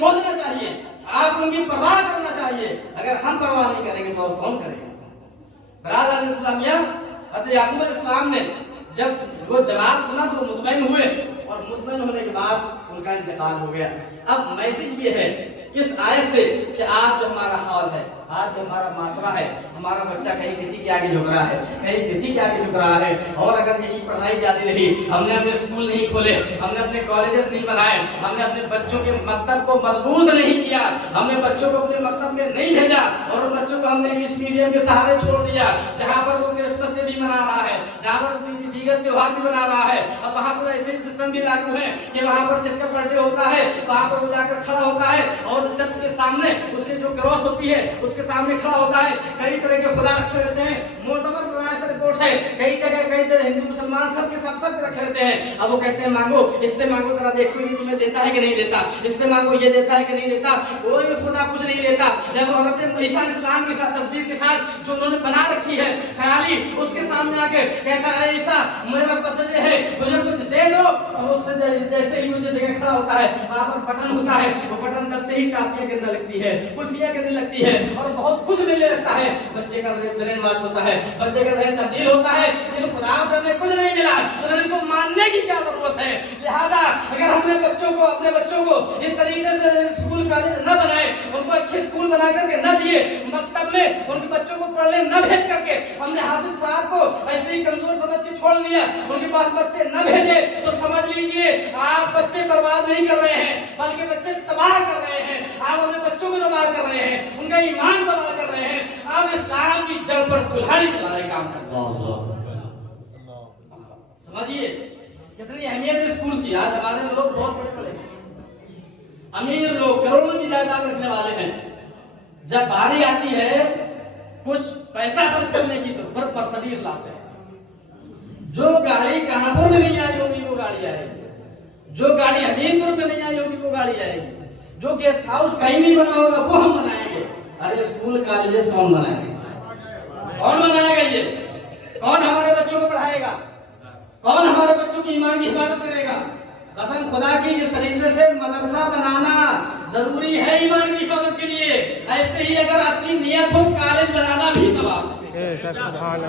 सोचना चाहिए, आपको उनकी परवाह करना चाहिए। अगर हम परवाह नहीं करेंगे तो और कौन करेगा? बरादर इस्लामिया, हज़रत याकूब अलैहिस्सलाम ने जब वो जवाब सुना तो मुतमईन हुए और मुतमईन होने के बाद उनका इंतकाल हो गया। अब मैसेज ये है इस आयत से कि आज जो हमारा हाल है, आज जो हमारा माशरा है, हमारा बच्चा कहीं किसी के आगे झुक रहा है, कहीं किसी के आगे झुक रहा है, और अगर यही पढ़ाई जारी रही, हमने अपने स्कूल नहीं खोले, हमने अपने कॉलेजेस नहीं बनाए, हमने अपने बच्चों के मकतब को मजबूत नहीं किया, हमने बच्चों को अपने मकतब में नहीं भेजा और उन बच्चों को हमने इंग्लिश मीडियम के सहारे छोड़ दिया, जहाँ पर वो क्रिसमस भी मना रहा है, जहाँ पर दीगर त्योहार भी मना रहा है। अब वहाँ पर ऐसे सिस्टम भी लागू है कि वहाँ पर जिसका बर्थडे होता है वहाँ पर वो जाकर खड़ा होता है और चर्च के सामने उसके जो क्रॉस होती है उसके सामने खड़ा होता है। कई तरह के खुदा रखे रहते हैं, मोतबर रिपोर्ट है, कई जगह हिंदू मुसलमान सबके साथ सब रखे रहते हैं। अब वो कहते हैं मांगो, इससे मांगो, जरा देखो ये तुम्हें देता है कि नहीं देता, इससे मांगो ये देता है कि नहीं देता। कोई खुदा कुछ नहीं देता। जब हज़रत ईसा अलैहिस्सलाम के साथ तस्वीर के साथ जो उन्होंने बना रखी है ख्याली, उसके सामने आके कहता है ईसा मेरा बर्थडे है, मुझे कुछ दे दो, और उससे जैसे ही मुझे जगह खड़ा होता है वहाँ पर बटन होता है, वो बटन दबते ही टाफियाँ गिरने लगती है, कुल्फियाँ गिरने लगती है और बहुत कुछ मिलने लगता है। बच्चे का ब्रेन वॉश होता है, बच्चे का ज़हन तब्दील होता है। लेकिन खुदा से हमें कुछ नहीं मिला तो इनको मानने की क्या जरूरत है? लिहाजा अगर हमने अपने बच्चों को इस तरीके से स्कूल कॉलेज न बनाए, उनको अच्छे स्कूल बना करके न दिए, मकतब में उनके बच्चों को पढ़ने न भेज करके हमने हाफिज साहब को ऐसे ही कमजोर समझ के छोड़ दिया, उनके पास बच्चे न भेजे, तो समझ लीजिए आप बच्चे बर्बाद नहीं कर रहे हैं बल्कि बच्चे तबाह कर रहे हैं। आप अपने बच्चों को तबाह कर रहे हैं, उनका ईमान तबाह कर रहे हैं, आप इस्लाम की जड़ पर कुल्हाड़ी चलाने का काम कर रहे हैं। समझिए कितनी अहमियत है स्कूल की। आज हमारे लोग बहुत बड़े अमीर लोग करोड़ों की जायदाद रखने वाले हैं, जब बारी आती है कुछ पैसा खर्च करने की तो फिर मर्सिडीज लाते हैं। जो गाड़ी कानपुर में नहीं आई होगी वो गाड़ी आएगी, जो गाड़ी हमीरपुर में नहीं आई होगी वो गाड़ी आएगी, जो गेस्ट हाउस कहीं नहीं बना होगा वो हम बनाएंगे। अरे स्कूल कॉलेजेस कौन बनाएंगे? कौन बनाएगा? ये कौन हमारे बच्चों को पढ़ाएगा? कौन हमारे बच्चों की ईमान की हिफाजत करेगा? कसम खुदा की जिस तरीके से मदरसा बनाना जरूरी है ईमान की हिफाजत के लिए, ऐसे ही अगर अच्छी नियत हो कॉलेज बनाना भी सवाब है। सुभान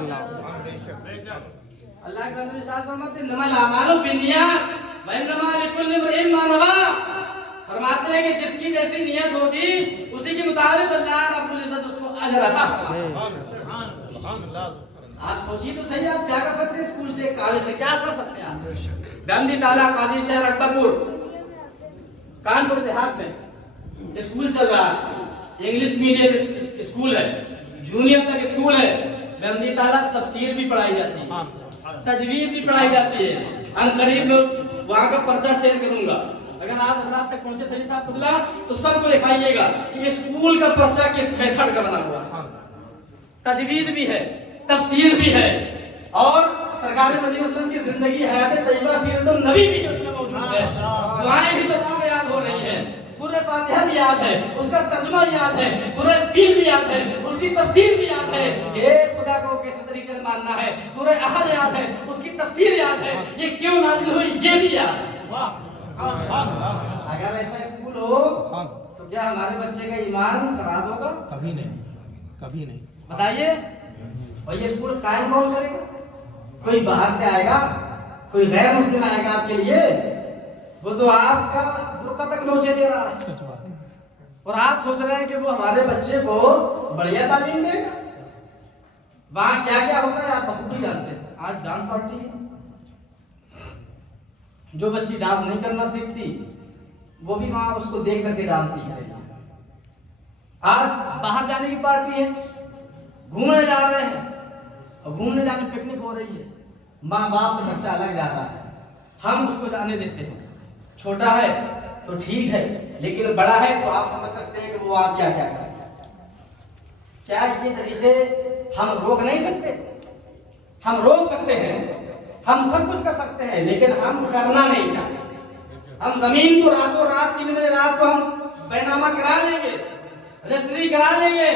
अल्लाह के नबी साहब फरमाते नमल अमालु बिन्नियात व इन्नमा लिकुल्लि इम्रिइन मा नवा। फरमाते हैं कि जिसकी जैसी नियत होगी उसी के मुताबिक अल्लाह रब्बुल इज्जत उसको अजर अता फरमाएगा। आप सोचिए तो सही, आप क्या कर सकते हैं स्कूल से, कॉलेज से क्या कर सकते हैं आप? गांधी ताला काजी शहर अकबरपुर कानपुर देहात में स्कूल चल रहा है, इंग्लिश मीडियम स्कूल है, जूनियर तक स्कूल है, गांधी ताला तफसीर भी पढ़ाई जाती है, तजवीज भी पढ़ाई जाती है। अनकरीब में वहाँ का पर्चा शेयर करूंगा, अगर आप रात तक पहुंचे सही साहब तो सबको दिखाइएगा कि स्कूल का पर्चा किस मेथड का बना हुआ। तजवीज भी है, तफसीर भी है और सरकार वसल्लम की जिंदगी हयात तय्यबा सीरतुन नबी भी उसमें मौजूद है। दुआएं भी बच्चों को याद हो रही हैं, सूरह फातिहा भी याद है, उसका तर्जुमा याद है, सूरह फील भी याद है, उसकी तफसीर भी याद है, ये खुदा को किस तरीके से मानना है, सूरह अहद याद है, उसकी तफसीर याद है, ये क्यों नाज़िल हुई ये भी याद है। अगर ऐसा स्कूल हो तो क्या हमारे बच्चे का ईमान खराब होगा? कभी नहीं, कभी नहीं। बताइए। और ये स्कूल कायम कौन करेगा? कोई बाहर से आएगा, कोई गैर मुस्लिम आएगा आपके लिए, वो तो आपका बुर्का तक नोचे दे रहा है और आप सोच रहे हैं कि वो हमारे बच्चे को बढ़िया तालीम दे। वहां क्या क्या होता है आप बखूबी जानते हैं। आज डांस पार्टी है, जो बच्ची डांस नहीं करना सीखती वो भी वहां उसको देख करके डांस सीख रही है। आज बाहर जाने की पार्टी है, घूमने जा रहे हैं और घूमने जाने पिकनिक हो रही है, माँ बाप से बच्चा अलग जा रहा है, हम उसको जाने देते हैं। छोटा है तो ठीक है, लेकिन बड़ा है तो आप समझ सकते हैं कि वो आप क्या क्या करेंगे। क्या ये तरीके हम रोक नहीं सकते? हम रोक सकते हैं, हम सब कुछ कर सकते हैं, लेकिन हम करना नहीं चाहते। हम जमीन को रातों रात 3 बजे रात को हम बैनामा करा लेंगे, रजिस्ट्री करा लेंगे,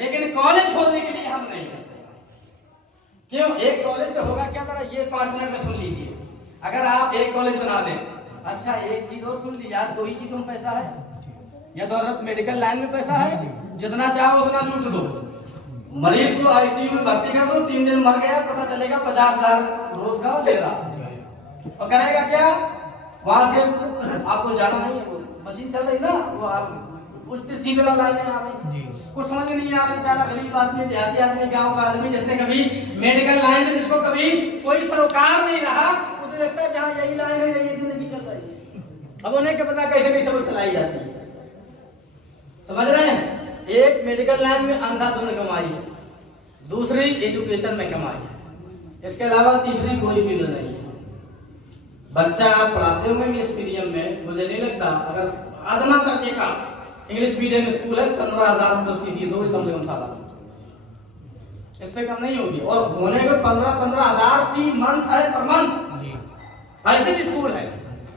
लेकिन कॉलेज खोलने के लिए हम नहीं करते। क्यों? एक कॉलेज से होगा क्या? जरा ये 5 मिनट में सुन लीजिए। अगर आप एक कॉलेज बना दें, अच्छा एक चीज और सुन लीजिए, आज 2 ही चीजों में पैसा है। या तो हजरत मेडिकल लाइन में पैसा है, जितना चाहो उतना लूट लो, मरीज को आईसीयू में भर्ती कर दो, 3 दिन मर गया, पता चलेगा 50,000 रोज का दे रहा, और करेगा क्या? वहां से आपको जाना नहीं है, मशीन चल रही ना, वो आप उल्टे सीधे लाइनें आ रही, कुछ समझ में नहीं आ रहा, बेचारा गरीब आदमी, देहाती आदमी, गांव का आदमी, जिसने कभी मेडिकल लाइन में, जिसको कभी कोई सरोकार नहीं रहा, मुझे लगता है जहाँ यही लाइन है यही जिंदगी चल रही है। अब उन्हें क्या पता कैसे कैसे वो चलाई जाती है, समझ रहे हैं? एक मेडिकल लाइन में अंधाधुंध कमाई है, दूसरी एजुकेशन में कमाई है, इसके अलावा तीसरी कोई फील्ड नहीं है। बच्चा आप पढ़ाते हो इंग्लिश मीडियम में, मुझे नहीं लगता अगर अदना दर्जे का इंग्लिश मीडियम स्कूल है, 15,000 रुपये उसकी फीस होगी कम से कम साल, इससे कम नहीं होगी, और होने में 15,000 फी मंथ है, पर मंथ ऐसे भी स्कूल है,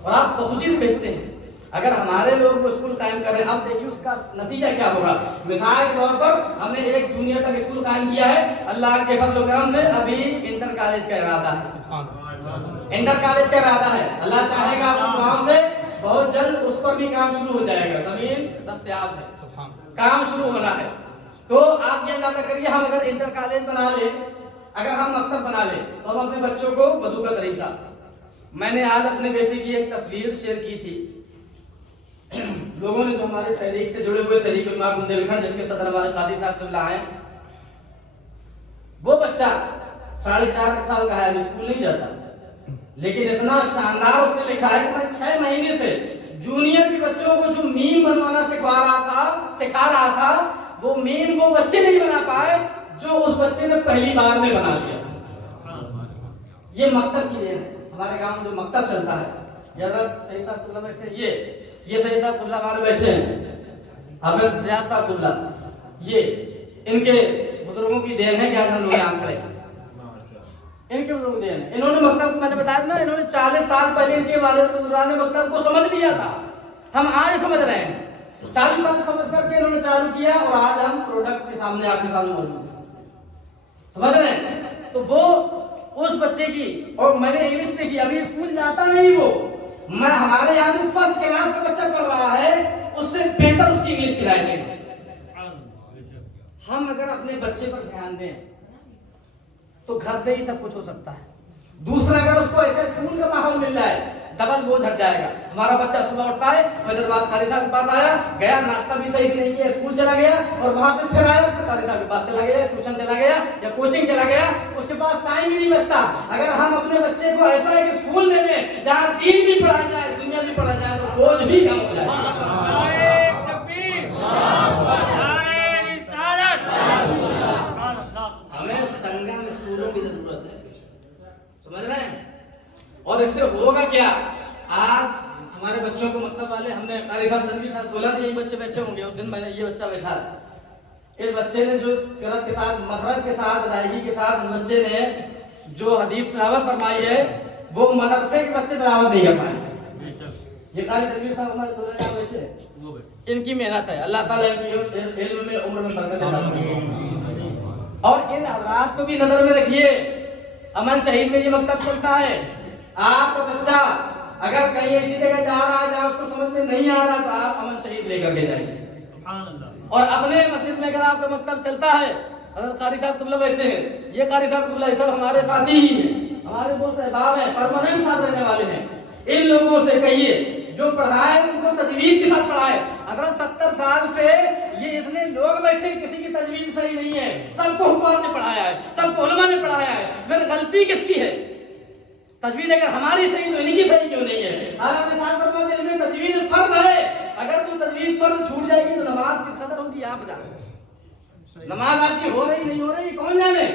और आप तहसील भेजते हैं। अगर हमारे लोग वो स्कूल कायम कर रहे हैं, अब देखिए उसका नतीजा क्या होगा। मिसाल के तौर पर हमने एक जूनियर तक स्कूल कायम किया है, अल्लाह के फजल करम से अभी इंटर कॉलेज का इरादा है, इंटर कॉलेज का इरादा है, अल्लाह चाहेगा गाँव से बहुत जल्द उस पर भी काम शुरू हो जाएगा, जमीन दस्तयाब है, काम शुरू होना है। तो आप ये अंदाजा करिए, हम अगर इंटर कॉलेज बना ले, अगर हम मकतब बना ले, तो हम अपने बच्चों को वजू का तरीका, मैंने आज अपने बेटे की एक तस्वीर शेयर की थी, लोगों ने जो हमारे तहरीक से जुड़े हुए तहरीक उलमा बुंदेलखंड, जिसके सदर हमारे कादी साहब किबला हैं, वो बच्चा 4.5 साल का है, अभी स्कूल नहीं जाता, लेकिन इतना शानदार उसने लिखा है कि मैं 6 महीने से जूनियर के बच्चों को जो मीम बनवाना सिखा रहा था, वो मीम वो बच्चे नहीं बना पाए जो उस बच्चे ने पहली बार में बना लिया। ये मकतब की देन है, हमारे गांव में जो मकतब चलता है, हजरत सही साहब कुल्ला बैठे, ये सही साहब कुल्ला हमारे बैठे हैं, हाफिज रियाज साहब कुल्ला, ये इनके बुजुर्गों की देन है कि आज हम लोग यहाँ खड़े, इनके बुजुर्ग देन है। इन्होंने मकतब, मैंने बताया ना, इन्होंने 40 साल पहले इनके वालिद बुजुर्गान ने मकतब को समझ लिया था, हम आज समझ रहे हैं, 40 साल समझ करके इन्होंने चालू किया, और आज हम प्रोडक्ट के सामने आपके सामने मौजूद हैं, समझ रहे हैं? तो वो उस बच्चे की, और मैंने इंग्लिश देखी, अभी स्कूल जाता नहीं वो, मैं हमारे यहाँ में फर्स्ट क्लास का बच्चा पढ़ रहा है, उससे बेहतर उसकी इंग्लिश की राइटिंग। हम अगर अपने बच्चे पर ध्यान दें तो घर से ही सब कुछ हो सकता है। दूसरा, अगर उसको ऐसे स्कूल का माहौल मिल जाए, डबल बोझ हट जाएगा। हमारा बच्चा सुबह उठता है, फजर बाद सारी साहब के पास आया, गया, नाश्ता भी सही से नहीं किया, स्कूल चला गया, और वहां से फिर आया, सारी साहब के पास चला गया, ट्यूशन चला गया या कोचिंग चला गया, उसके पास टाइम ही नहीं बचता। अगर हम अपने बच्चे को ऐसा एक स्कूल दे दें जहाँ दीन भी पढ़ाया जाए, दुनिया भी पढ़ा जाए, तो बोझ भी कम हो जाए। हमें संगम स्कूलों की जरूरत है, समझ रहे हैं? और इससे होगा क्या? आज हमारे बच्चों को मतलब वाले, हमने कारी साहब तनवीर साहब बोला था, यही बच्चे बैठे होंगे, उस दिन मैंने ये बच्चा बैठा, इस बच्चे ने जो किरात के साथ, मखरज के साथ, अदायगी के साथ, इस बच्चे ने जो हदीस तिलावत फरमाई है, वो मदरसे के बच्चे तिलावत नहीं कर पाए। ये कारी तनवीर साहब हमारे बोला बैठे, इनकी मेहनत है, अल्लाह ताला इनकी इल्म में, उम्र में बरकत देता। और इन हजरात को भी नजर में रखिए, अमन शहीद में ये मकतब चलता है। आपका बच्चा अगर कहीं ऐसी जगह जा रहा है जहाँ उसको समझ में नहीं आ रहा, तो आप अमन शहीद लेकर के जाइए। और अपने मस्जिद में अगर आपका मकतब चलता है, हज़रत कारी साहब तुमला बैठे हैं, ये कारी साहब तुमला सब हमारे साथी ही हैं, हमारे दोस्त अहबाब हैं, परमानेंट साथ रहने वाले हैं। इन लोगों से कहिए जो पढ़ाए उनको तजवीज के साथ पढ़ाए। अगर 70 साल से ये इतने लोग बैठे, किसी की तजवीज सही नहीं है, सबको हुफ़ाज़ ने पढ़ाया है, सबको उलमा ने पढ़ाया है, फिर गलती किसकी है? तजवीज अगर हमारी सही तो इनकी सही क्यों नहीं है? तजवीज फर्ज है, अगर कोई तजवीज फर्ज छूट जाएगी तो नमाज किस कदर होगी आप जाने। नमाज आपकी हो रही नहीं हो रही कौन जाने,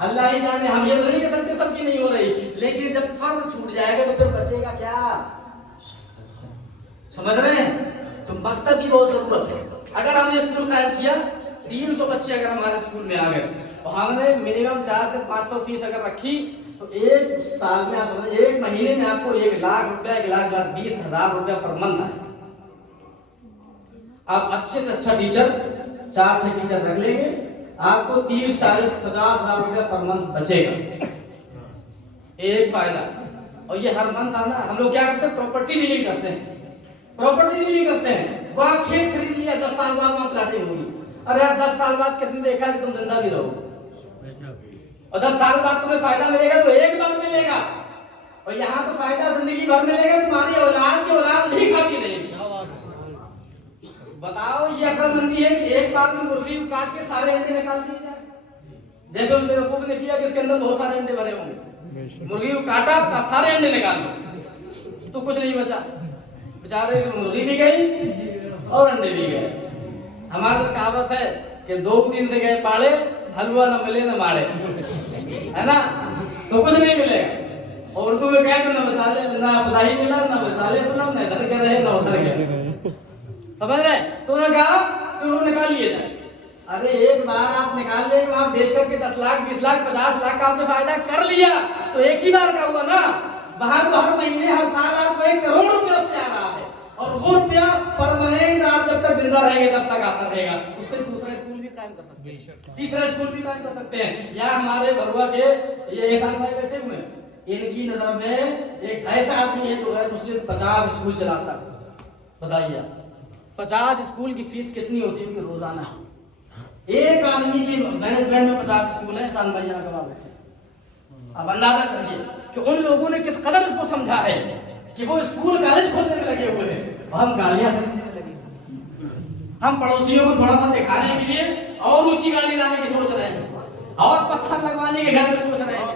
अल्लाह ही जाने। हम ये नहीं कह सकते सबकी नहीं हो रही, लेकिन जब फर्ज छूट जाएगा तो फिर बचेगा क्या? समझ रहे हैं? तो मकतब की बहुत जरूरत है। अगर हमने स्कूल कायम किया, 300 बच्चे अगर हमारे स्कूल में आ गए, और हमने मिनिमम 400 से 500 फीस अगर रखी, तो एक साल में आप समझ, एक महीने में आपको 1 लाख रुपया, 1,20,000 रुपया पर मंथ है। आप अच्छे से अच्छा टीचर, 4-6 टीचर रख लेंगे, आपको 30, 40, 50,000 रुपया पर मंथ बचेगा। एक फायदा। और ये हर मंथ आना, हम लोग क्या करते हैं? प्रॉपर्टी डीलिंग करते हैं, प्रॉपर्टी डीलिंग करते हैं। वहाँ खेत खरीद लिया, 10 साल बाद वहाँ प्लाटिंग होगी। अरे यार 10 साल बाद किसने देखा कि तुम जिंदा भी रहो, और 10 साल बाद तुम्हें फायदा मिलेगा तो एक बार मिलेगा, और यहाँ तो फायदा जिंदगी भर मिलेगा, तुम्हारी औलाद की औलाद भी खाती रहेगी। बताओ ये अक्लमंदी है कि एक बार में मुर्गी को काट के सारे अंडे निकाल दिए जाए, जैसे उन बेवकूफ ने किया कि उसके अंदर बहुत सारे अंडे भरे होंगे, मुर्गी को काटा सारे अंडे निकाल दिए तो कुछ नहीं बचा, बेचारे मुर्गी भी गई और अंडे भी गए। हमारी तो कहावत है कि 2 दिन से गए पाड़े, हलवा न मिले न माड़े, है ना, तो कुछ नहीं मिलेगा। और उर्दू में कहे तो न बसाले, ना बधाई मिला, न बसाले सुना, न इधर के रहे न उधर के, समझ रहे। तो उन्होंने कहा कि वो निकाल लिए जाए। अरे एक बार आप निकाल ले, वहां बेच करके 10 लाख 20 लाख 50 लाख का आपने फायदा कर लिया तो एक ही बार का हुआ ना। वहां तो हर महीने हर साल आपको 1 करोड़ रुपया उससे आ रहा है, और वो रुपया परमानेंट आप जब तक जिंदा रहेंगे तब तक आता रहेगा। उससे दूसरा स्कूल भी कायम कर सकते हैं, तीसरा स्कूल भी कायम कर सकते हैं। या हमारे बरुआ के ये एहसान भाई बैठे हुए हैं, इनकी नजर में एक ऐसा आदमी है जो है मुस्लिम 50 स्कूल चलाता है। बताइए 50 स्कूल की फीस कितनी होती है रोजाना? एक आदमी की मैनेजमेंट में 50 स्कूल है। एहसान भाई यहाँ गवाह बैठे, अब अंदाजा करिए कि उन लोगों ने किस कदर इसको समझा है कि वो स्कूल कॉलेज खोलने में लगे हुए हैं, हम गालियां देने में लगे। हम पड़ोसियों को थोड़ा सा दिखाने के लिए और ऊंची गाड़ी लाने की सोच रहे हैं, और पत्थर लगवाने के घर में सोच रहे हैं।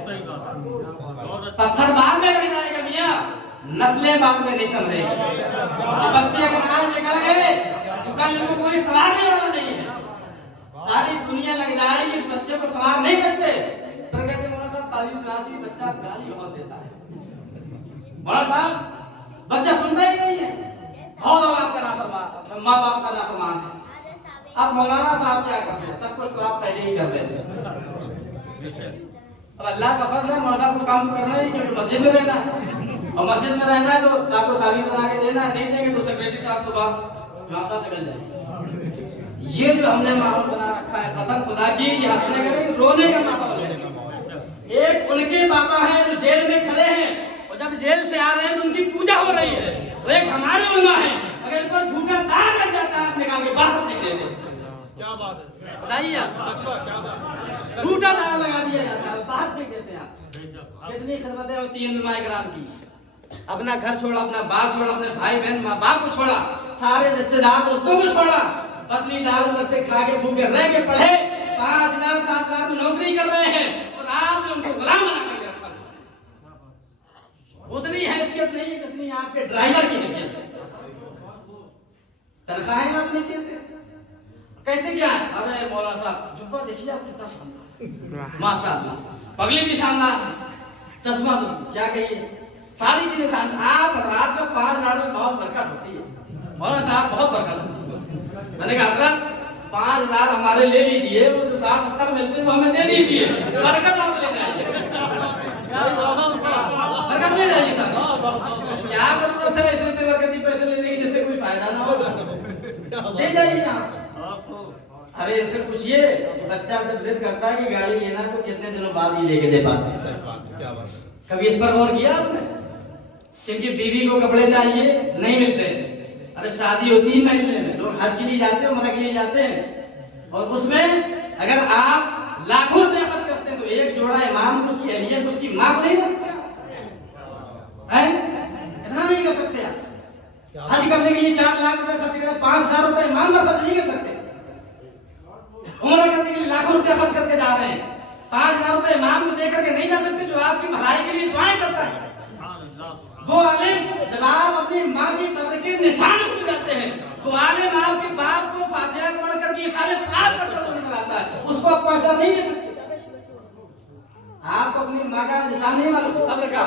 पत्थर बाद में लग जाएगा मियाँ, नस्लें बाद में नहीं कर रही। बच्चे अगर आज निकल गए तो कल इनको कोई संभालने वाला नहीं है, सारी दुनिया लग जाएगी, बच्चे को संभाल नहीं सकते। पर कहते मौलाना साहब तालीम ना दी, बच्चा गाली बहुत देता है। मौलाना साहब बच्चा सुनता ही नहीं है, बहुत औलाद का नाफरमान, माँ बाप का नाफरमान है। अब मौलाना साहब क्या कर रहे हैं? सब कुछ तो आप पहले ही कर रहे थे। अब अल्लाह का फर्ज है मौलाना साहब को काम करना है, क्योंकि मस्जिद में रहना है, और मस्जिद में रहना है तो आपको तालीम बना के देना है। नहीं देंगे तो सेक्रेटरी साहब सुबह इमाम साहब निकल जाएंगे। ये जो हमने माहौल बना रखा है, कसम खुदा की, ये हंसने का नहीं रोने का माहौल है। एक उनके पापा हैं जो जेल में खड़े हैं, और जब जेल से आ रहे हैं तो उनकी पूजा हो रही है। तो एक हमारे उलमा है, अगर इन पर झूठा दाग लग जाता है आप निकाल के बाहर फेंक देते हैं। क्या बात है बताइए, झूठा दाग लगा दिया जाता है, बाहर फेंक देते हैं आप। कितनी खिदमतें होती हैं उलमा इकराम की, अपना घर छोड़ा, अपना बाल छोड़ा, अपने भाई बहन माँ बाप को छोड़ा, सारे रिश्तेदार दोस्तों को छोड़ा, पतली दाल बस्ते खा के भूखे रह के पढ़े, 5,000 7,000 में नौकरी कर रहे हैं, और आपने उनको गुलाम बना करके रखा। उतनी हैसियत नहीं है जितनी आपके ड्राइवर की हैसियत है। तनख्वाहें आप नहीं देते, कहते क्या? अरे मौलाना साहब जुब्बा देखिए आप कितना शानदार, माशाअल्लाह, पगड़ी भी शानदार, चश्मा तो क्या कहिए, सारी चीजें शानदार। आप रात में 5,000 में बहुत बरकत होती है मौलाना साहब, बहुत बरकत होती है। मैंने कहा हजरत 5,000 हमारे ले लीजिए, वो जो 60-70 मिलते हैं वो हमें दे दीजिए, बरकत आप ले जाइए, बरकत ले जाइए सर। क्या जरूरत है इसमें बरकती पैसे लेने की जिससे कोई फायदा ना हो, दे जाइए आप। अरे इससे पूछिए, बच्चा जब जिद करता है कि गाड़ी लेना तो कितने दिनों बाद ही लेके दे पाते हैं? कभी इस पर गौर किया आपने? क्योंकि बीवी को कपड़े चाहिए नहीं मिलते। अरे शादी होती है महीने में, लोग हज के लिए जाते हैं, उम्र के लिए जाते हैं, और उसमें अगर आप लाखों रुपया खर्च करते हैं तो एक जोड़ा इमाम को, उसकी अहलिया को, उसकी माँ को नहीं कर सकते हैं? इतना नहीं कर सकते आप। हज करने के लिए 4 लाख रुपए खर्च करें, 5,000 रुपए इमाम का खर्च नहीं कर सकते। उम्र करने के लिए लाखों रुपया खर्च करके जा रहे हैं, 5,000 रुपए इमाम को दे करके नहीं जा सकते जो आपकी भलाई के लिए दुआएं करता है। वो आलिम जब आप अपनी माँ की कब्र के निशान भूल जाते हैं, तो आलिम आपके बाप को फातिहा पढ़ करके खालिस साफ करके वो निकल आता है, उसको आप पहचान नहीं दे सकते। आपको अपनी माँ का निशान नहीं मालूम कब्र का।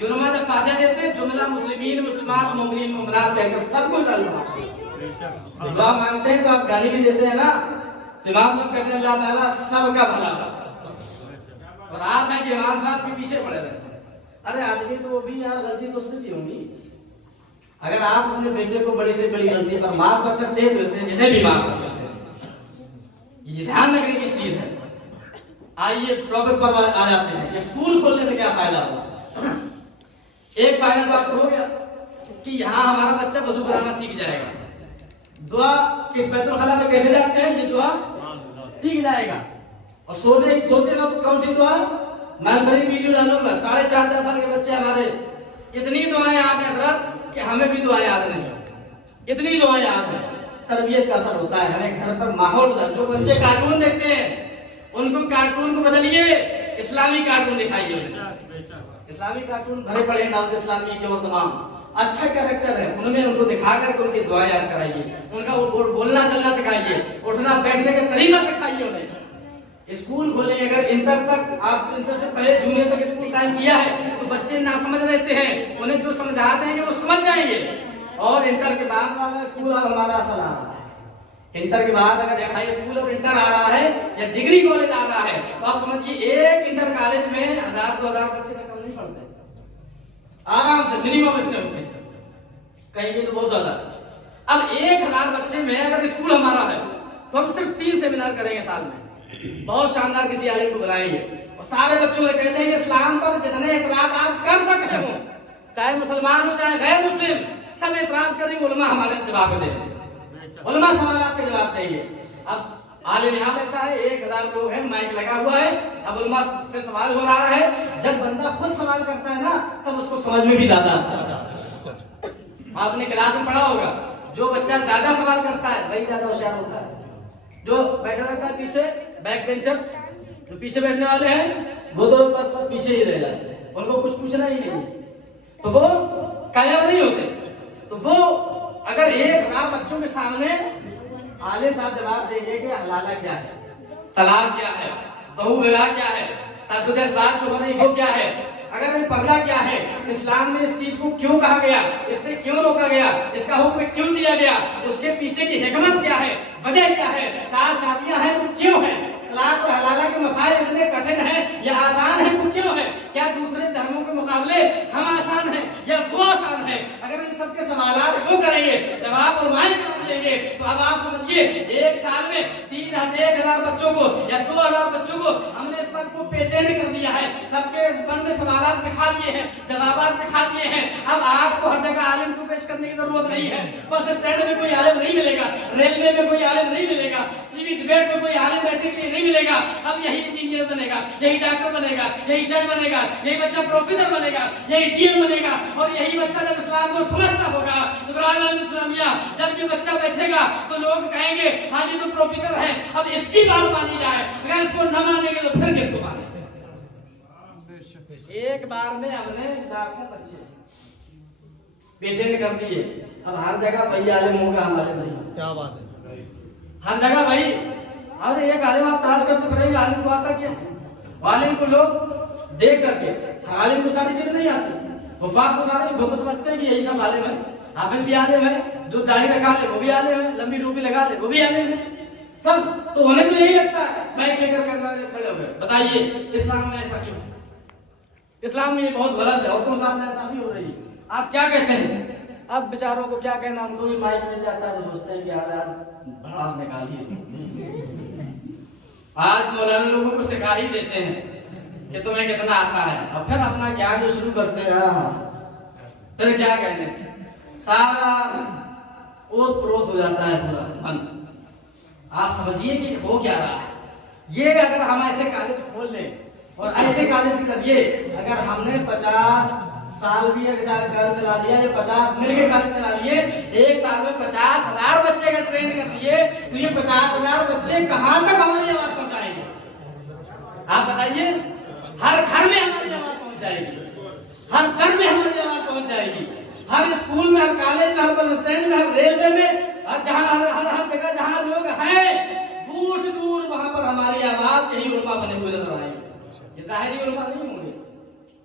जुलमा जब फातिहा देते हैं, जुमला मुस्लिमीन मुस्लिमात मोमिनीन मोमिनात कहकर सब कुछ चल रहा है। दुआ मांगते हैं तो आप गाली भी देते हैं ना, तो इमाम साहब कहते हैं अल्लाह ताला सबका भला करे, और आप हैं कि इमाम साहब के पीछे पड़े रहते हैं। अरे आदमी तो वो भी यार गलती तो उससे भी होगी। अगर आप अपने बेटे को बड़ी से बड़ी गलती पर माफ कर सकते हैं तो इसमें जिन्हें भी माफ कर सकते हैं। ये ध्यान रखने की चीज है। आइए टॉपिक पर आ जाते हैं कि स्कूल खोलने से क्या फायदा होगा। एक फायदा तो आपको हो गया कि यहाँ हमारा बच्चा वजू बनाना सीख जाएगा, دعا کس بیت الخلا میں کیسے جاتے ہیں یہ دعا سیکھ جائے گا. اور سوتے وقت کون سی دعا میں صرف ویڈیو ڈالوں گا. 4.5 سال کے بچے ہمارے اتنی دعائیں یاد ہیں حضرت کہ ہمیں بھی دعائیں یاد نہیں. اتنی دعائیں یاد ہیں. تربیت کا اثر ہوتا ہے ہمیں گھر پر ماحول بدل. جو بچے کارٹون دیکھتے ہیں ان کو کارٹون کو بدلیے, اسلامی کارٹون دکھائیے. اسلامی کارٹون بھرے پڑے ہیں دعوت اسلامی کے اور تمام اچھا کریکٹر ہے ان میں ان کو دکھا کر کے ان کی دعائیں یاد کرائیے. ان کا بولنا چلنا سکھائیے, اٹھنا بیٹھنے کا طریقہ سکھائیے انہیں. اسکول کھولیں اگر انٹر تک آپ انٹر سے پہلے جونیئر تک اسکول قائم کیا ہے تو بچے ناسمجھ رہتے ہیں, انہیں جو سمجھاتے ہیں کہ وہ سمجھ جائیں گے. اور انٹر کے بعد والا اسکول اب ہمارا اصل آ رہا ہے. انٹر کے بعد اگر ہائی اسکول اور انٹر آ رہا ہے یا ڈگری کالج آ رہا ہے تو آپ سمجھیے ایک انٹر کالج میں 1000-2000 بچے سے کم نہیں پڑھتے. آرام سے منیمم اتنے ہوتے ہیں, کہیں گے تو بہت زیادہ. اب 1000 بچے میں اگر اسکول ہمارا ہے تو ہم صرف 3 سیمینار کریں گے سال میں. بہت شاندار کسی عالم کو بلائیں گے اور سارے بچوں کو کہتے ہیں کہ اسلام پر جتنے اعتراض آپ کر سکتے ہو, چاہے مسلمان ہو چاہے غیر مسلم, سب اعتراض کریں گے. علماء ہمارے جواب دیں گے, علماء سوالات کے جواب دیں گے. اب عالم یہاں بیٹھا ہے, 1000 لوگ ہیں, مائک لگا ہوا ہے, اب علماء سے سوال ہو رہا ہے. جب بندہ خود سوال کرتا ہے نا تب اس کو سمجھ میں بھی زیادہ آتا ہے. آپ نے کلاس میں پڑھا ہوگا جو بچہ زیادہ سوال کرتا ہے وہی زیادہ ہوشیار ہوتا ہے. جو بیٹھا رہتا ہے پیچھے بیک بینچر, جو پیچھے بیٹھنے والے ہیں وہ تو بس پیچھے ہی رہ جاتے ہیں, ان کو کچھ پوچھنا ہی نہیں تو وہ کامیاب نہیں ہوتے. تو وہ اگر 1000 بچوں کے سامنے عالم صاحب جواب دیں گے کہ حلالہ کیا ہے, طلاق کیا ہے, بہو بیوہ کیا ہے, تعدد بات جو ہو رہی وہ کیا ہے, اگر پردہ کیا ہے, اسلام میں اس چیز کو کیوں کہا گیا, اس سے کیوں روکا گیا, اس کا حکم کیوں دیا گیا, اس کے پیچھے کی حکمت کیا ہے, وجہ کیا ہے, 4 شادیاں ہیں تو کیوں ہیں, طلاق اور حلالہ کے مسائل اتنے کٹھن ہیں یا آسان ہیں تو کیوں ہیں, کیا دوسرے دھرموں کے مقابلے ہم آسان ہیں یا وہ آسان ہیں. اگر ان سب کے سوالات وہ کریں گے, جواب علماء کرام دیں گے, تو اب آپ سمجھیے 1 سال میں 1000 بچوں کو یا 2000 بچوں کو ہم نے سب کو پیٹنٹ کر دیا ہے, سب کے من میں سوالات بٹھا دیے ہیں, جوابات بٹھا دیے ہیں. اب آپ کو ہر جگہ عالم کو پیش کرنے کی ضرورت نہیں ہے. بس اسٹینڈ میں کوئی عالم نہیں ملے گا, ریلوے میں کوئی عالم نہیں ملے گا, ٹی وی ڈبیٹ میں کوئی عالم بیٹھنے کے لیے نہیں ملے گا. اب یہی انجینئر بنے گا, یہی ڈاکٹر بنے گا, یہی جج بنے گا, یہی بچہ پروفیسر بنے گا, یہی ڈی ایم بنے گا. اور یہی بچہ جب اسلام کو سمجھتا ہوگا ابراہیم اسلامیہ جب یہ بچہ بیٹھے گا تو لوگ کہیں گے ہاں جی تو پروفیسر ہے, اب اس کی بات مانی جائے, اگر اس کو نہ مانیں گے تو پھر کس کو مانیں گے. ایک بار میں ہم نے لاکھوں بچے پیٹنٹ کر دیے. اب ہر جگہ وہی عالم ہوگا, ہمارے نہیں. کیا بات ہے, ہر جگہ بھائی ہر ایک عالم آپ تلاش کرتے پڑیں گے عالم کو آتا کیا. عالم کو لوگ دیکھ کر کے, ہر عالم کو ساری چیزیں نہیں آتی. حفاظ کو سارے لوگ سمجھتے ہیں کہ یہی سب عالم ہے, حافظ بھی عالم ہے, جو داڑھی رکھا لے وہ بھی عالم ہے, لمبی ٹوپی لگا لے وہ بھی عالم ہے. سب تو انہیں تو یہی لگتا ہے. مائک لے کر کھڑے ہو گئے, بتائیے اسلام میں ایسا کیوں؟ اسلام میں یہ بہت غلط ہے, عورتوں کے ساتھ ایسا بھی ہو رہی ہے. آپ کیا کہتے ہیں؟ اب بیچاروں کو کیا کہنا, ان کو بھی مائک مل جاتا ہے تو سوچتے ہیں کہ یار بڑا نکالیے. آج مولانا لوگوں کو سکھا ہی دیتے ہیں کہ تمہیں کتنا آتا ہے, اور پھر اپنا گیان جو شروع کرتے ہیں. پھر کیا کہنے, سارا اوت پروت ہو جاتا ہے پورا من. آپ سمجھیے کہ وہ کیا رہا ہے. یہ اگر ہم ایسے کالج کھول لیں اور ایسے کالج کے ذریعے اگر ہم نے 50 سال بھی اگر 40 کالج چلا دیا یا 50 مل کے کالج چلا لیے, 1 سال میں 50,000 بچے اگر ٹرین کر دیے تو یہ 50,000 بچے کہاں تک ہماری آواز پہنچائیں گے؟ آپ بتائیے. ہر گھر میں ہماری آواز پہنچ جائے گی, ہر گھر میں ہماری آواز پہنچ جائے گی, ہر اسکول میں, ہر کالج میں, ہر بس اسٹینڈ میں, ہر ریلوے میں, ہر جگہ جہاں لوگ ہیں دور سے دور وہاں پر ہماری آواز یہی علماء بنے ہوئے نظر آئے گی. یہ ظاہری علماء نہیں ہوں گے,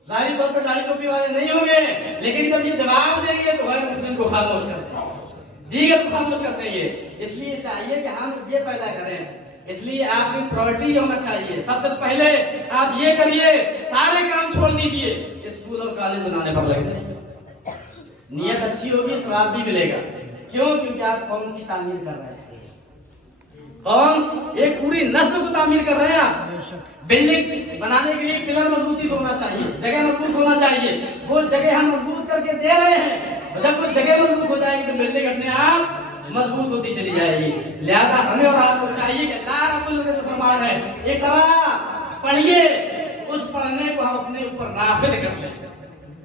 ظاہری طور پر داڑھی ٹوپی والے نہیں ہوں گے, لیکن جب یہ جواب دیں گے تو ہر مسلم کو خاموش کرتے ہیں, دیگر کو خاموش کرتے ہیں. اس لیے چاہیے کہ ہم یہ پیدا کریں. اس لیے آپ کی پرائورٹی ہونا چاہیے. سب سے پہلے آپ یہ کریے, سارے کام چھوڑ دیجیے, اسکول اور کالج بنانے پر لگ جائیں. نیت اچھی ہوگی, ثواب بھی ملے گا. کیوں؟ کیونکہ آپ قوم کی تعمیر کر رہے ہیں. قوم ایک پوری نسل کو تعمیر کر رہے ہیں. آپ بلڈنگ بنانے کے لیے پلر مضبوطی ہونا چاہیے, جگہ مضبوط ہونا چاہیے. وہ جگہ ہم مضبوط کر کے دے رہے ہیں. جب وہ جگہ مضبوط ہو جائے گی تو بلڈنگ اپنے آپ मजबूत होती चली जाएगी। लिहाजा हमें और आपको चाहिए कि अल्लाह रब्बुल इज्जत जो फरमान है इकरा पढ़िए, उस पढ़ने को हम अपने ऊपर नाफिज कर लें।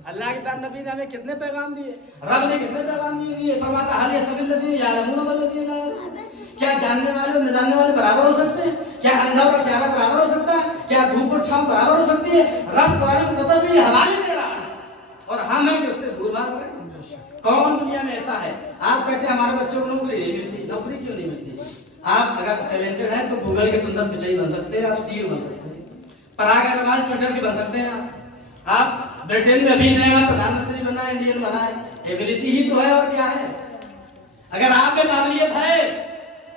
अल्लाह के पास नबी ने हमें कितने पैगाम दिए, रब ने कितने पैगाम दिए। फरमाता हल यसबिल लज़ीना यअलमून वल लज़ीना ला यअलमून। क्या जानने वाले और न जानने वाले बराबर हो सकते हैं? क्या अंधा और चेहरा बराबर हो सकता है? क्या धूप और छांव बराबर हो सकती है? रब कुरान मुकद्दस में हवाले दे रहा है और हम हैं कि उससे दूर भाग रहे हैं। कौन दुनिया में ऐसा है? आप कहते हैं हमारे बच्चों को नौकरी नहीं मिलती। नौकरी क्यों नहीं मिलती? आप अगर टैलेंटेड हैं तो गूगल के सुंदर पिचाई बन सकते हैं, आप सीईओ बन सकते हैं, पराग अग्रवाल ट्विटर के बन सकते हैं। आप ब्रिटेन में अभी नया प्रधानमंत्री बना, इंडियन बना है, एबिलिटी ही तो है और क्या है। अगर आप में काबिलियत है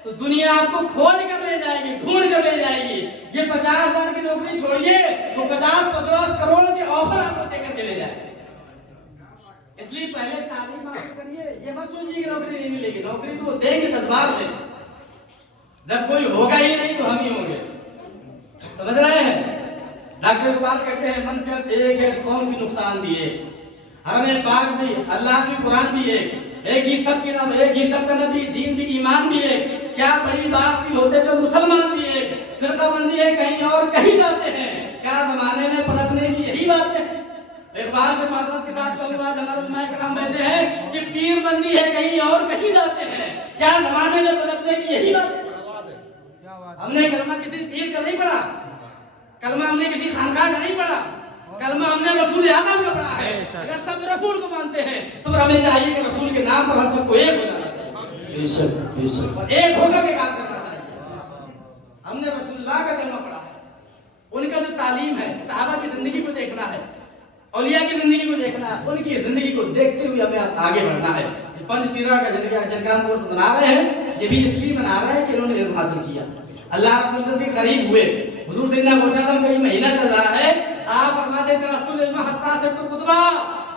तो दुनिया आपको खोज कर ले जाएगी, ढूंढ कर ले जाएगी। ये 50,000 की नौकरी छोड़िए तो 50 करोड़ के ऑफर आपको देकर के ले जाएगी। इसलिए पहले तालीम हासिल करिए। ये मत सोचिए कि नौकरी नहीं मिलेगी, नौकरी तो वो देंगे, 10 बार देंगे। जब कोई होगा ही नहीं तो हम ही होंगे, समझ रहे हैं। डॉक्टर इकबाल कहते हैं मनफियत एक है, कौम की नुकसान भी एक, हरम पाक भी, अल्लाह की कुरान भी एक ही सब की नाम, एक ही सब का नबी, दीन भी, ईमान भी एक। क्या बड़ी बात थी होते जो मुसलमान भी एक, फिरकाबंदी है कहीं और कहीं जाते हैं। क्या जमाने में पलटने की यही बात है? इकबाल से मादरत के साथ चलूंगा, हमारे उलमाए किराम बैठे हैं कि पीर बंदी है कहीं और कहीं जाते हैं। क्या जमाने में पलटने की यही बात है? हमने कलमा किसी पीर का नहीं पढ़ा, कलमा हमने किसी खानकाह का नहीं पढ़ा, कलमा हमने रसूल आज़म का पढ़ा है। अगर सब रसूल को मानते हैं तो हमें चाहिए कि रसूल के नाम पर हम सबको एक हो जाना चाहिए और एक होकर के काम करना चाहिए। हमने रसूलुल्लाह का कलमा पढ़ा है, उनका जो तालीम है, सहाबा की जिंदगी को देखना है, औलिया की जिंदगी को देखना है, उनकी जिंदगी को देखते हुए हमें आगे बढ़ना है। पंच पीरा का जिनका हम कोर्स बना रहे हैं, ये भी इसलिए बना रहे हैं कि इन्होंने इल्म हासिल किया, अल्लाह रब्बुल इज्जत के करीब हुए। हुजूर सल्लल्लाहु अलैहि वसल्लम का ये महीना चल रहा है, आप फरमाते हैं रसूल इल्म हत्ता से तो खुतबा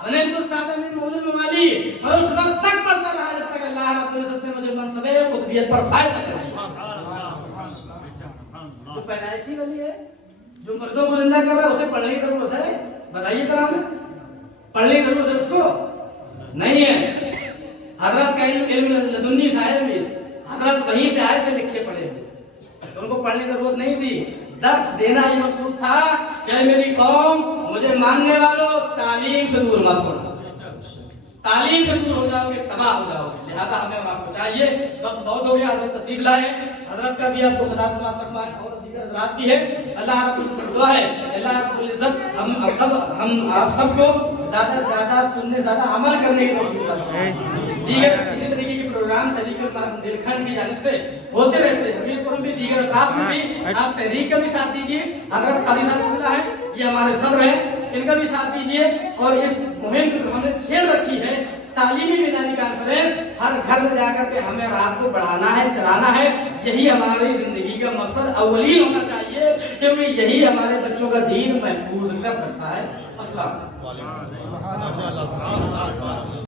वने तो सादा में मौलुल मवाली, मैं उस वक्त तक पढ़ता रहा जब तक अल्लाह रब्बुल इज्जत ने मुझे मनसबे खुतबियत पर फायदा दिया। तो पैदाइशी वाली है जो मर्दों को जिंदा कर रहा है, उसे पढ़ने की जरूरत है? बताइए जरा, हमें पढ़ने की जरूरत है उसको? नहीं है। हजरत का इल्म लदुन्नी था, हजरत वहीं से आए थे लिखे पढ़े हुए, तो उनको पढ़ने की जरूरत नहीं थी। दर्स देना ही मकसूद था कि मेरी कौम, मुझे मानने वालों, तालीम से दूर मत हो, तालीम से दूर हो जाओगे, तबाह हो जाओगे। लिहाजा हमें और आपको चाहिए। वक्त बहुत हो गया, हजरत तशरीफ लाए, हजरत का भी आपको खुदा से माफ फरमाए और दीगर हजरात की है। अल्लाह रब्बुल इज्जत दुआ है, अल्लाह रब्बुल इज्जत हम आप सबको ज्यादा से ज्यादा सुनने, ज्यादा अमल करने की तौफीक अता फरमाए। दीगर किसी तरीके के प्रोग्राम दिलखंड की जानिब से होते रहते हैं, बिल्कुल भी दीगर रात में भी आप तहरीक का भी साथ दीजिए। हजरत खाली साहब है, ये हमारे सब्र है, इनका भी साथ दीजिए। और इस मुहिम को हमने खेल रखी है, तालीमी मैदानी कॉन्फ्रेंस, हर घर में जाकर के हमें और आपको बढ़ाना है, चलाना है। यही हमारी जिंदगी का मकसद अव्वलीन होना चाहिए, क्योंकि यही हमारे बच्चों का दीन महफूज कर सकता है। अस्सलाम वालेकुम।